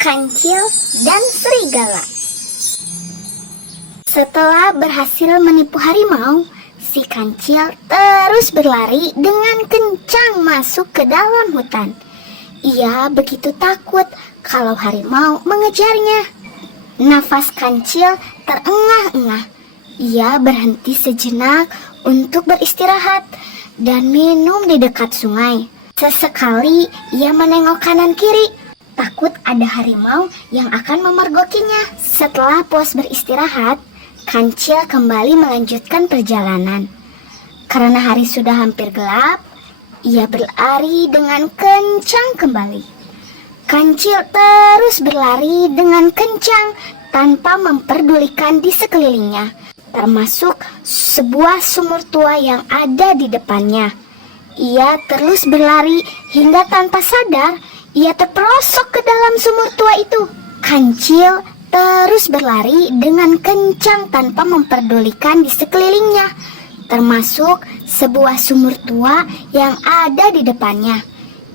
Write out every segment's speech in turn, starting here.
Kancil dan Serigala. Setelah berhasil menipu harimau, si Kancil terus berlari dengan kencang masuk ke dalam hutan. Ia begitu takut kalau harimau mengejarnya. Nafas Kancil terengah-engah. Ia berhenti sejenak untuk beristirahat dan minum di dekat sungai. Sesekali ia menengok kanan kiri, takut ada harimau yang akan memergokinya. Setelah puas beristirahat, Kancil kembali melanjutkan perjalanan. Karena hari sudah hampir gelap, ia berlari dengan kencang kembali. Kancil terus berlari dengan kencang tanpa memperdulikan di sekelilingnya, termasuk sebuah sumur tua yang ada di depannya. Ia terus berlari hingga tanpa sadar ia terperosok ke dalam sumur tua itu. Kancil terus berlari dengan kencang tanpa memperdulikan di sekelilingnya, termasuk sebuah sumur tua yang ada di depannya.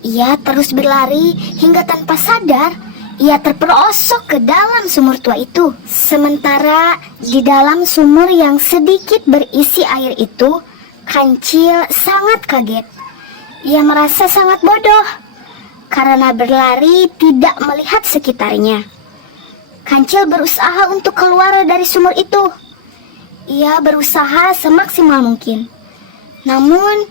Ia terus berlari hingga tanpa sadar ia terperosok ke dalam sumur tua itu. Sementara di dalam sumur yang sedikit berisi air itu, Kancil sangat kaget. Ia merasa sangat bodoh karena berlari tidak melihat sekitarnya. Kancil berusaha untuk keluar dari sumur itu. Ia berusaha semaksimal mungkin. Namun,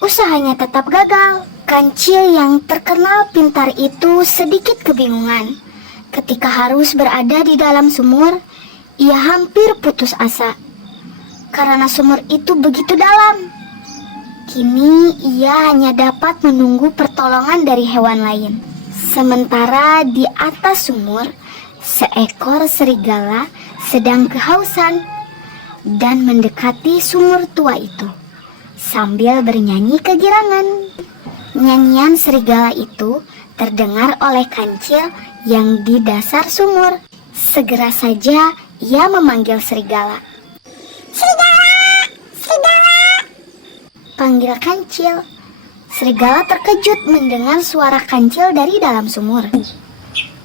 usahanya tetap gagal. Kancil yang terkenal pintar itu sedikit kebingungan. Ketika harus berada di dalam sumur, ia hampir putus asa. Karena sumur itu begitu dalam. Kini, ia hanya dapat menunggu pertolongan dari hewan lain. Sementara di atas sumur, seekor serigala sedang kehausan dan mendekati sumur tua itu sambil bernyanyi kegirangan. Nyanyian serigala itu terdengar oleh Kancil yang di dasar sumur. Segera saja ia memanggil serigala. "Serigala! Serigala!" panggil Kancil. Serigala terkejut mendengar suara Kancil dari dalam sumur.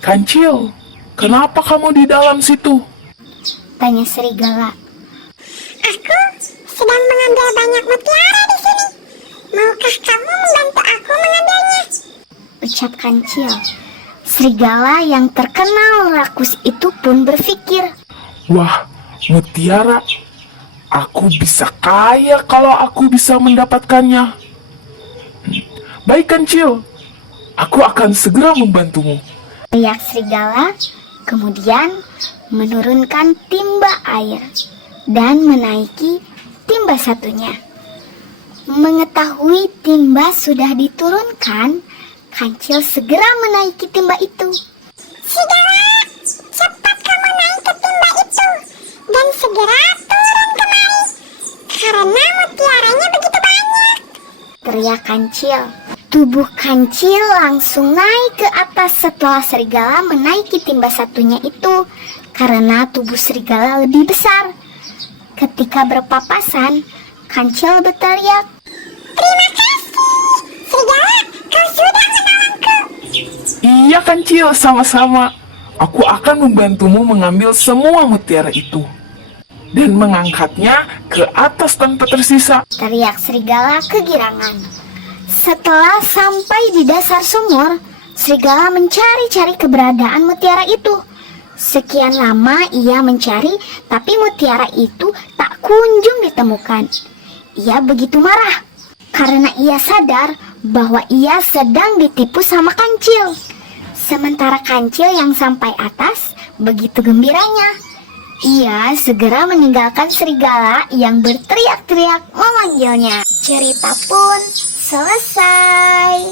"Kancil, kenapa kamu di dalam situ?" tanya serigala. "Aku sedang mengambil banyak mutiara di sini. Maukah kamu membantu aku mengambilnya?" ucap Kancil. Serigala yang terkenal rakus itu pun berpikir, "Wah, mutiara. Aku bisa kaya kalau aku bisa mendapatkannya. Baik Kancil, aku akan segera membantumu." teriak serigala, kemudian menurunkan timba air dan menaiki timba satunya. Mengetahui timba sudah diturunkan, Kancil segera menaiki timba itu. "Serigala, cepat kamu naik ke timba itu dan segera turun kemari, karena mutiaranya begitu banyak," teriak Kancil. Tubuh Kancil langsung naik ke atas setelah serigala menaiki timba satunya itu, karena tubuh serigala lebih besar. Ketika berpapasan, Kancil berteriak, "Terima kasih, serigala, kau sudah menolongku." "Iya Kancil, sama-sama. Aku akan membantumu mengambil semua mutiara itu dan mengangkatnya ke atas tanpa tersisa," teriak serigala kegirangan. Setelah sampai di dasar sumur, serigala mencari-cari keberadaan mutiara itu. Sekian lama ia mencari, tapi mutiara itu tak kunjung ditemukan. Ia begitu marah, karena ia sadar bahwa ia sedang ditipu sama Kancil. Sementara Kancil yang sampai atas begitu gembiranya. Ia segera meninggalkan serigala yang berteriak-teriak memanggilnya. Cerita pun selesai.